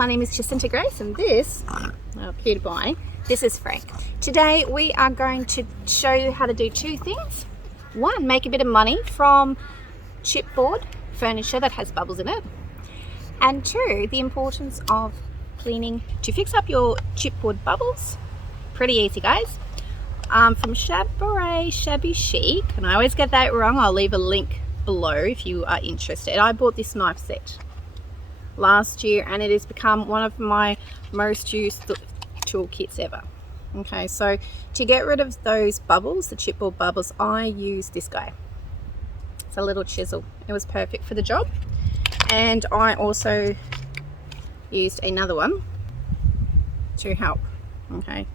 my name is Jacinta Grace and this, cute boy, this is Frank. Today we are going to show you how to do two things. One, make a bit of money from chipboard furniture that has bubbles in it. And two, the importance of cleaning to fix up your chipboard bubbles. Pretty easy, guys. From Shabby Chic, and I always get that wrong, I'll leave a link below if you are interested. I bought this knife set last year and it has become one of my most used toolkits ever. Okay, so to get rid of those bubbles, the chipboard bubbles, I use this guy. It's a little chisel. It was perfect for the job. And I also used another one to help. Okay,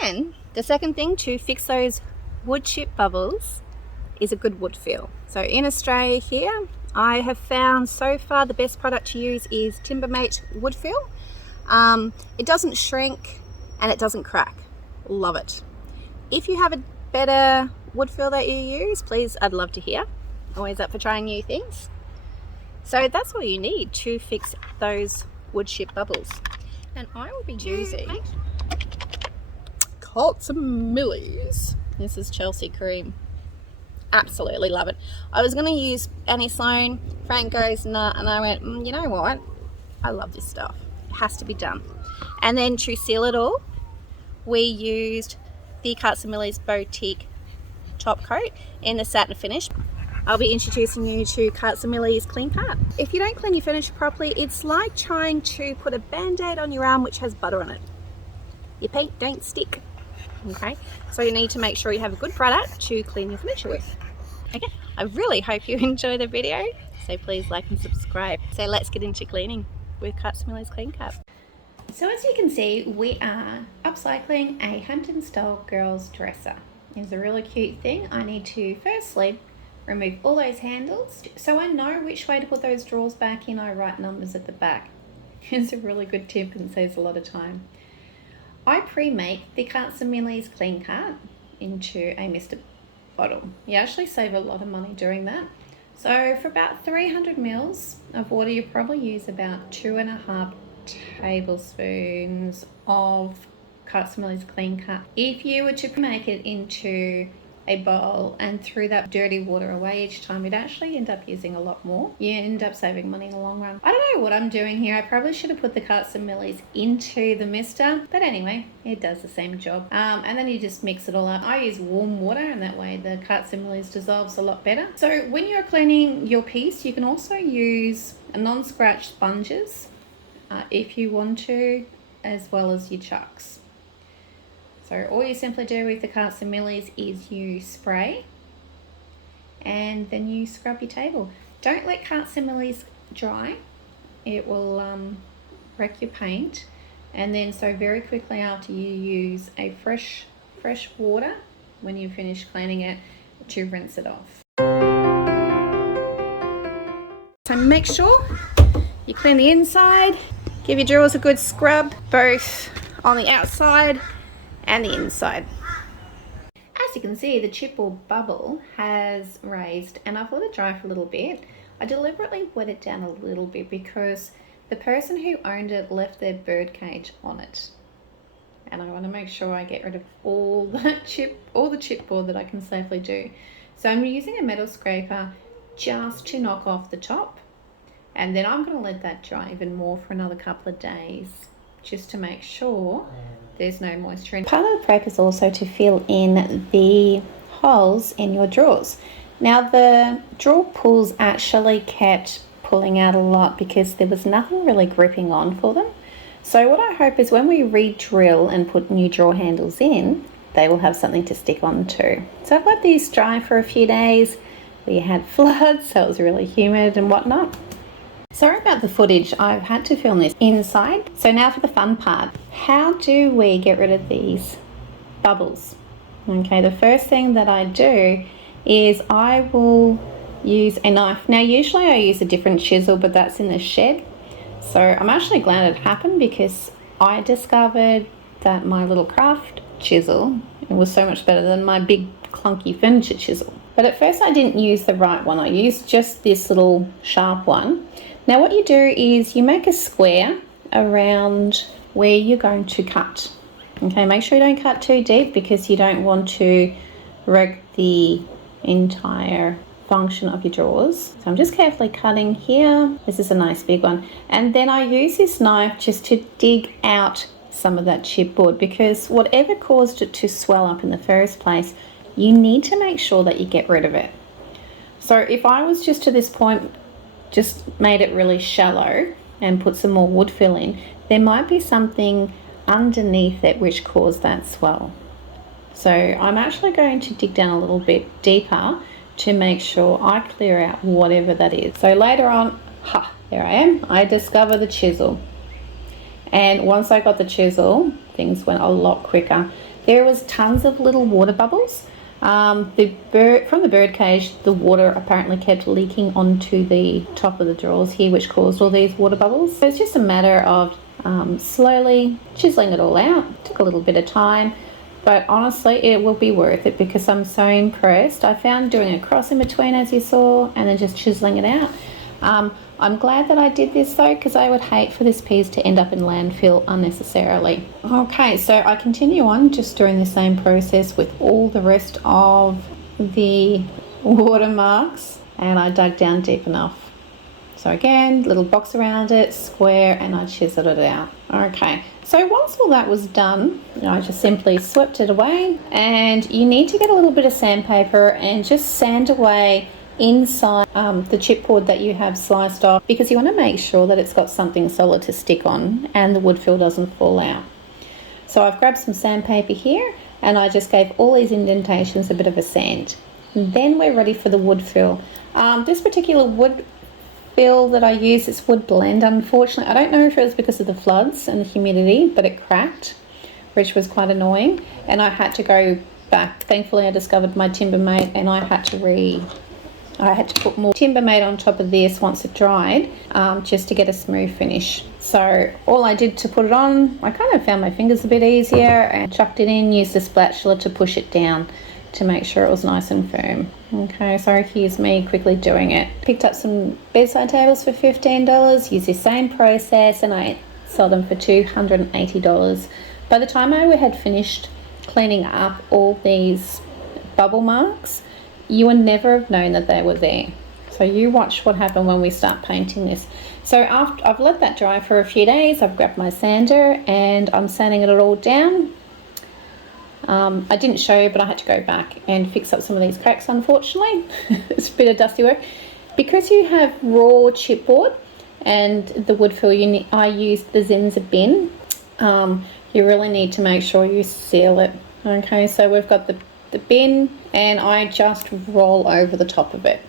then the second thing to fix those wood chip bubbles is a good wood feel. So in Australia here, I have found so far the best product to use is Timbermate Wood Feel. It doesn't shrink and it doesn't crack. Love it. If you have a better wood feel that you use, please, I'd love to hear. Always up for trying new things. So that's all you need to fix those wood chip bubbles. And I will be using Millie's. This is Chelsey cream. Absolutely love it. I was going to use Annie Sloan. Frank goes, nah, and I went, you know what? I love this stuff. It has to be done. And then to seal it all, we used the Millie's Boutique Topcoat in the satin finish. I'll be introducing you to Millie's Clean Cut. If you don't clean your furniture properly, it's like trying to put a band-aid on your arm which has butter on it. Your paint don't stick. Okay, so you need to make sure you have a good product to clean your furniture with. Okay, I really hope you enjoy the video, so please like and subscribe. So let's get into cleaning with Millie's Clean Cut. So as you can see, we are upcycling a Hampton style girls dresser. It's a really cute thing. I need to firstly remove all those handles so I know which way to put those drawers back in. I write numbers at the back. It's a really good tip and saves a lot of time. I pre-make the Millie's Clean Cut into a Mr. bottle. You actually save a lot of money doing that. So for about 300 mils of water, you probably use about 2.5 tablespoons of Millie's Clean Cut. If you were to make it into a bowl and threw that dirty water away each time, you'd actually end up using a lot more. You end up saving money in the long run. I don't know what I'm doing here. I probably should have put the Millie's into the mister, but anyway, it does the same job. And then you just mix it all up. I use warm water and that way the Millie's dissolves a lot better. So when you're cleaning your piece, you can also use non-scratch sponges if you want to, as well as your chucks. So all you simply do with the Millie's is you spray and then you scrub your table. Don't let Millie's dry. It will wreck your paint. And then so very quickly after you use a fresh water when you finish cleaning it to rinse it off. So make sure you clean the inside. Give your drawers a good scrub, both on the outside and the inside. As you can see, the chipboard bubble has raised and I've let it dry for a little bit. I deliberately wet it down a little bit because the person who owned it left their bird cage on it. And I want to make sure I get rid of all the chipboard that I can safely do. So I'm using a metal scraper just to knock off the top. And then I'm going to let that dry even more for another couple of days just to make sure there's no moisture in. Part of the prep is also to fill in the holes in your drawers. Now the drawer pulls actually kept pulling out a lot because there was nothing really gripping on for them. So what I hope is when we re-drill and put new drawer handles in, they will have something to stick on to. So I've let these dry for a few days. We had floods, so it was really humid and whatnot. Sorry about the footage, I've had to film this inside. So now for the fun part. How do we get rid of these bubbles? Okay, the first thing that I do is I will use a knife. Now usually I use a different chisel, but that's in the shed. So I'm actually glad it happened because I discovered that my little craft chisel was so much better than my big clunky furniture chisel. But at first I didn't use the right one. I used just this little sharp one. Now what you do is you make a square around where you're going to cut. Okay, make sure you don't cut too deep because you don't want to wreck the entire function of your drawers. So I'm just carefully cutting here. This is a nice big one. And then I use this knife just to dig out some of that chipboard, because whatever caused it to swell up in the first place, you need to make sure that you get rid of it. So if I was just to this point, just made it really shallow and put some more wood fill in, there might be something underneath it which caused that swell. So I'm actually going to dig down a little bit deeper to make sure I clear out whatever that is. So later on, there I am, I discover the chisel. And once I got the chisel, things went a lot quicker. There was tons of little water bubbles. From the bird cage, the water apparently kept leaking onto the top of the drawers here, which caused all these water bubbles. So it's just a matter of slowly chiseling it all out. It took a little bit of time, but honestly it will be worth it because I'm so impressed. I found doing a cross in between, as you saw, and then just chiseling it out. I'm glad that I did this though, because I would hate for this piece to end up in landfill unnecessarily. Okay, so I continue on just doing the same process with all the rest of the watermarks, and I dug down deep enough. So again, little box around it, square, and I chiseled it out. Okay, so once all that was done, I just simply swept it away, and you need to get a little bit of sandpaper and just sand away inside the chipboard that you have sliced off, because you want to make sure that it's got something solid to stick on and the wood fill doesn't fall out. So I've grabbed some sandpaper here and I just gave all these indentations a bit of a sand. And then we're ready for the wood fill. This particular wood fill that I use is wood blend. Unfortunately, I don't know if it was because of the floods and the humidity, but it cracked, which was quite annoying, and I had to go back. Thankfully I discovered my Timbermate, and I had to put more Timbermate on top of this once it dried, just to get a smooth finish. So all I did to put it on, I kind of found my fingers a bit easier and chucked it in, used a spatula to push it down to make sure it was nice and firm. Okay, so here's me quickly doing it. Picked up some bedside tables for $15, used the same process, and I sold them for $280. By the time I had finished cleaning up all these bubble marks, you would never have known that they were there. So you watch what happened when we start painting this. So after I've let that dry for a few days, I've grabbed my sander and I'm sanding it all down. I didn't show you, but I had to go back and fix up some of these cracks, unfortunately. It's a bit of dusty work. Because you have raw chipboard and the wood fill, I used the Zinsser bin. You really need to make sure you seal it. Okay, so we've got the bin, and I just roll over the top of it.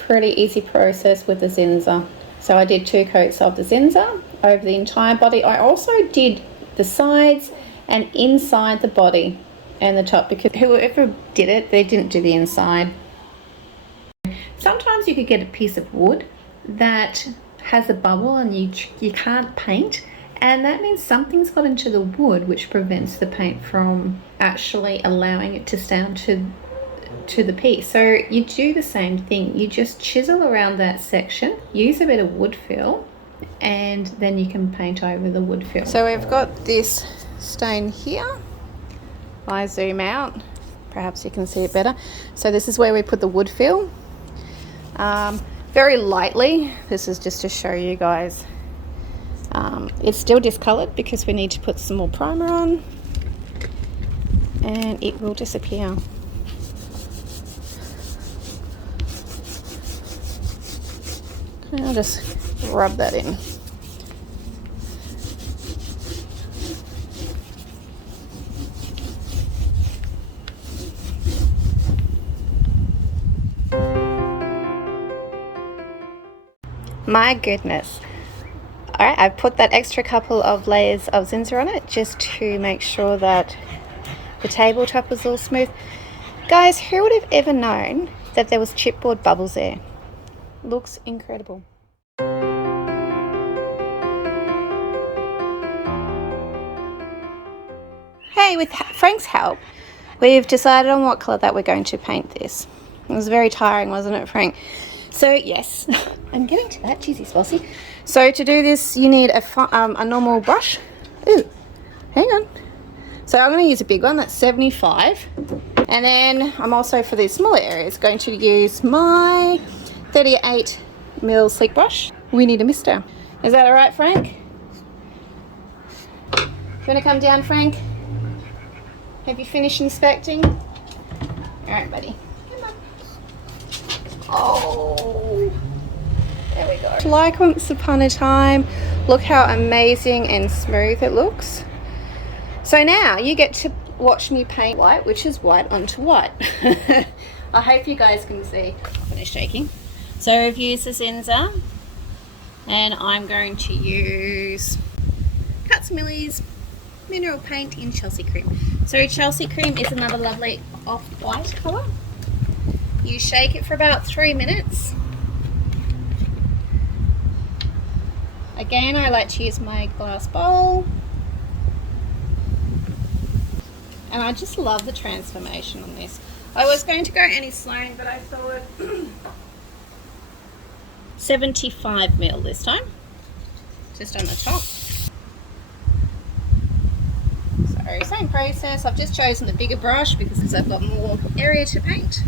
Pretty easy process with the Zinsser. So I did 2 coats of the Zinsser over the entire body. I also did the sides and inside the body and the top, because whoever did it, they didn't do the inside. Sometimes you could get a piece of wood that has a bubble and you can't paint, and that means something's got into the wood which prevents the paint from actually allowing it to stay onto the piece. So you do the same thing, you just chisel around that section, use a bit of wood fill, and then you can paint over the wood fill. So we've got this stain here. I zoom out, perhaps you can see it better. So this is where we put the wood fill, very lightly. This is just to show you guys. It's still discolored because we need to put some more primer on, and it will disappear. Okay, I'll just rub that in. My goodness. Alright, I've put that extra couple of layers of Zinsser on it just to make sure that the tabletop was all smooth. Guys, who would have ever known that there was chipboard bubbles there? Looks incredible. Hey, with Frank's help, we've decided on what colour that we're going to paint this. It was very tiring, wasn't it, Frank? So yes, I'm getting to that, cheesy spicy. So to do this, you need a normal brush. Ooh, hang on. So I'm going to use a big one, that's 75. And then I'm also, for these smaller areas, going to use my 38mm sleek brush. We need a mister. Is that all right, Frank? You want to come down, Frank? Have you finished inspecting? All right, buddy. Come on. Oh, there we go. Like once upon a time, look how amazing and smooth it looks. So now you get to watch me paint white, which is white onto white. I hope you guys can see. Finish shaking. So I've used the Zinza, and I'm going to use Millie's mineral paint in Chelsey cream. So Chelsey cream is another lovely off-white colour. You shake it for about 3 minutes. Again, I like to use my glass bowl. And I just love the transformation on this. I was going to go Annie Sloan, but I thought 75mm this time, just on the top. So same process, I've just chosen the bigger brush because I've got more area to paint.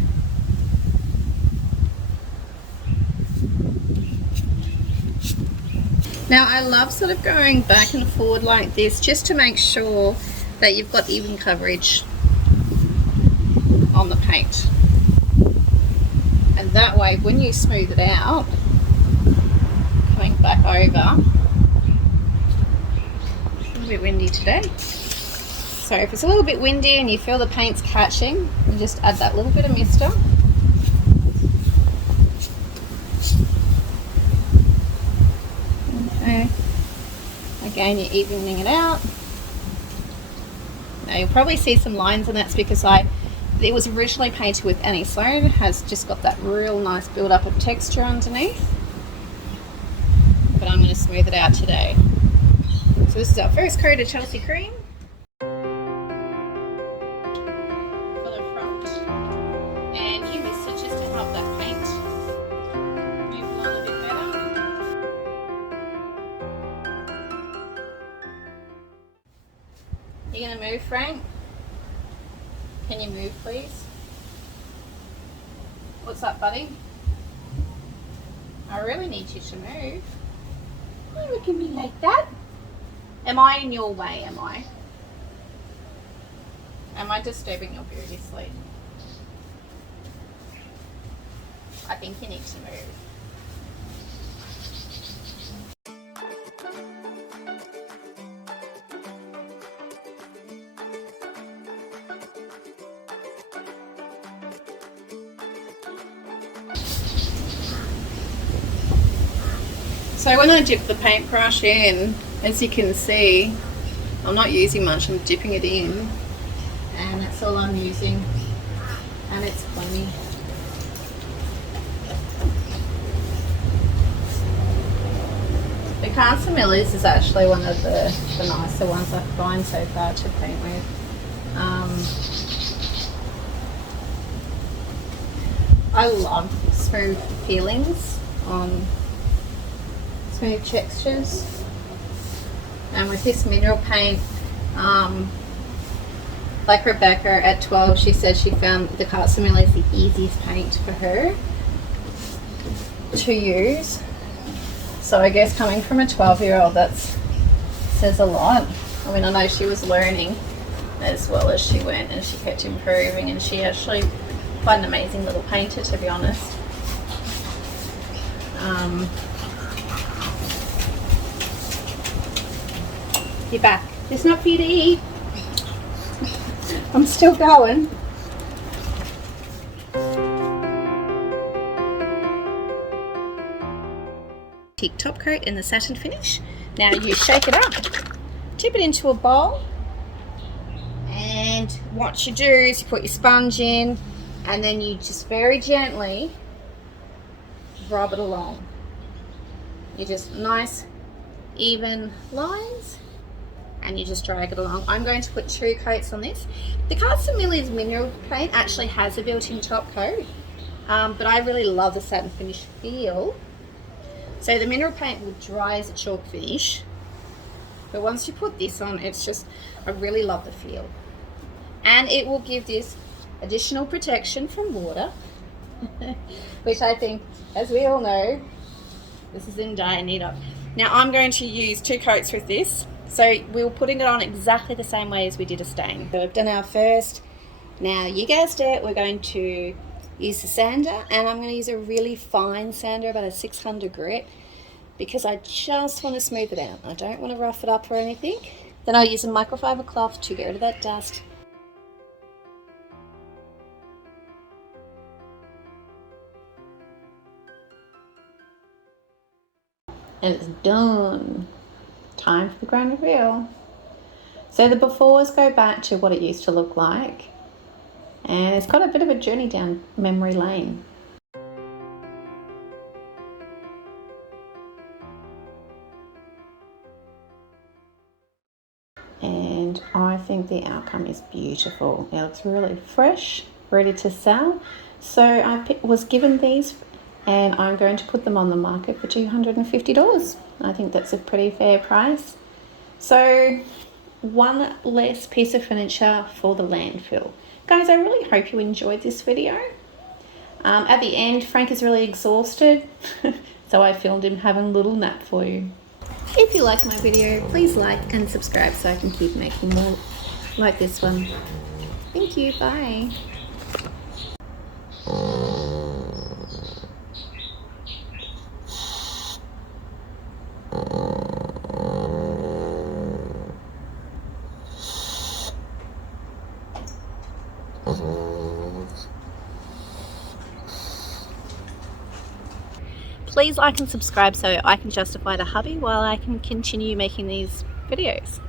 Now I love sort of going back and forward like this just to make sure that you've got even coverage on the paint, and that way when you smooth it out, coming back over, it's a little bit windy today, so if it's a little bit windy and you feel the paint's catching, you just add that little bit of mister. Okay, again you're evening it out. Now you'll probably see some lines, and that's because it was originally painted with Annie Sloan. It has just got that real nice build up of texture underneath, but I'm going to smooth it out today. So this is our first coat of Chelsey cream for the front, and you mix it just to help that paint move along a bit better. You going to move, Frank? Can you move, please? What's up, buddy? I really need you to move. Why are you looking at me like that? Am I in your way, am I? Am I disturbing your beauty sleep? I think you need to move. So when I dip the paintbrush in, as you can see, I'm not using much, I'm dipping it in, and that's all I'm using, and it's plenty. The Castle Millie's is actually one of the nicer ones I find so far to paint with. I love smooth feelings on smooth textures, and with this mineral paint, like Rebecca at 12, she said she found the Millie is the easiest paint for her to use. So I guess coming from a 12-year-old, that says a lot. I mean, I know she was learning as well as she went, and she kept improving, and she actually quite an amazing little painter, to be honest. You're back. It's not for you to eat. I'm still going. Top coat in the satin finish. Now you shake it up, tip it into a bowl, and what you do is you put your sponge in, and then you just very gently rub it along. You just nice even lines, and you just drag it along. I'm going to put 2 coats on this. The Millie's mineral paint actually has a built-in top coat, but I really love the satin finish feel. So the mineral paint will dry as a chalk finish, but once you put this on, it's just, I really love the feel. And it will give this additional protection from water, which I think, as we all know, this is in dire need of. Now I'm going to use 2 coats with this, so we're putting it on exactly the same way as we did a stain. So we've done our first. Now you guessed it, we're going to use the sander, and I'm going to use a really fine sander, about a 600 grit, because I just want to smooth it out. I don't want to rough it up or anything. Then I'll use a microfiber cloth to get rid of that dust. And it's done. Time for the grand reveal. So the befores go back to what it used to look like, and it's got a bit of a journey down memory lane. And I think the outcome is beautiful. It looks really fresh, ready to sell. So I was given these, and I'm going to put them on the market for $250. I think that's a pretty fair price. So one less piece of furniture for the landfill. Guys, I really hope you enjoyed this video. At the end, Frank is really exhausted, so I filmed him having a little nap for you. If you like my video, please like and subscribe so I can keep making more like this one. Thank you, bye. Please like and subscribe so I can justify the hubby while I can continue making these videos.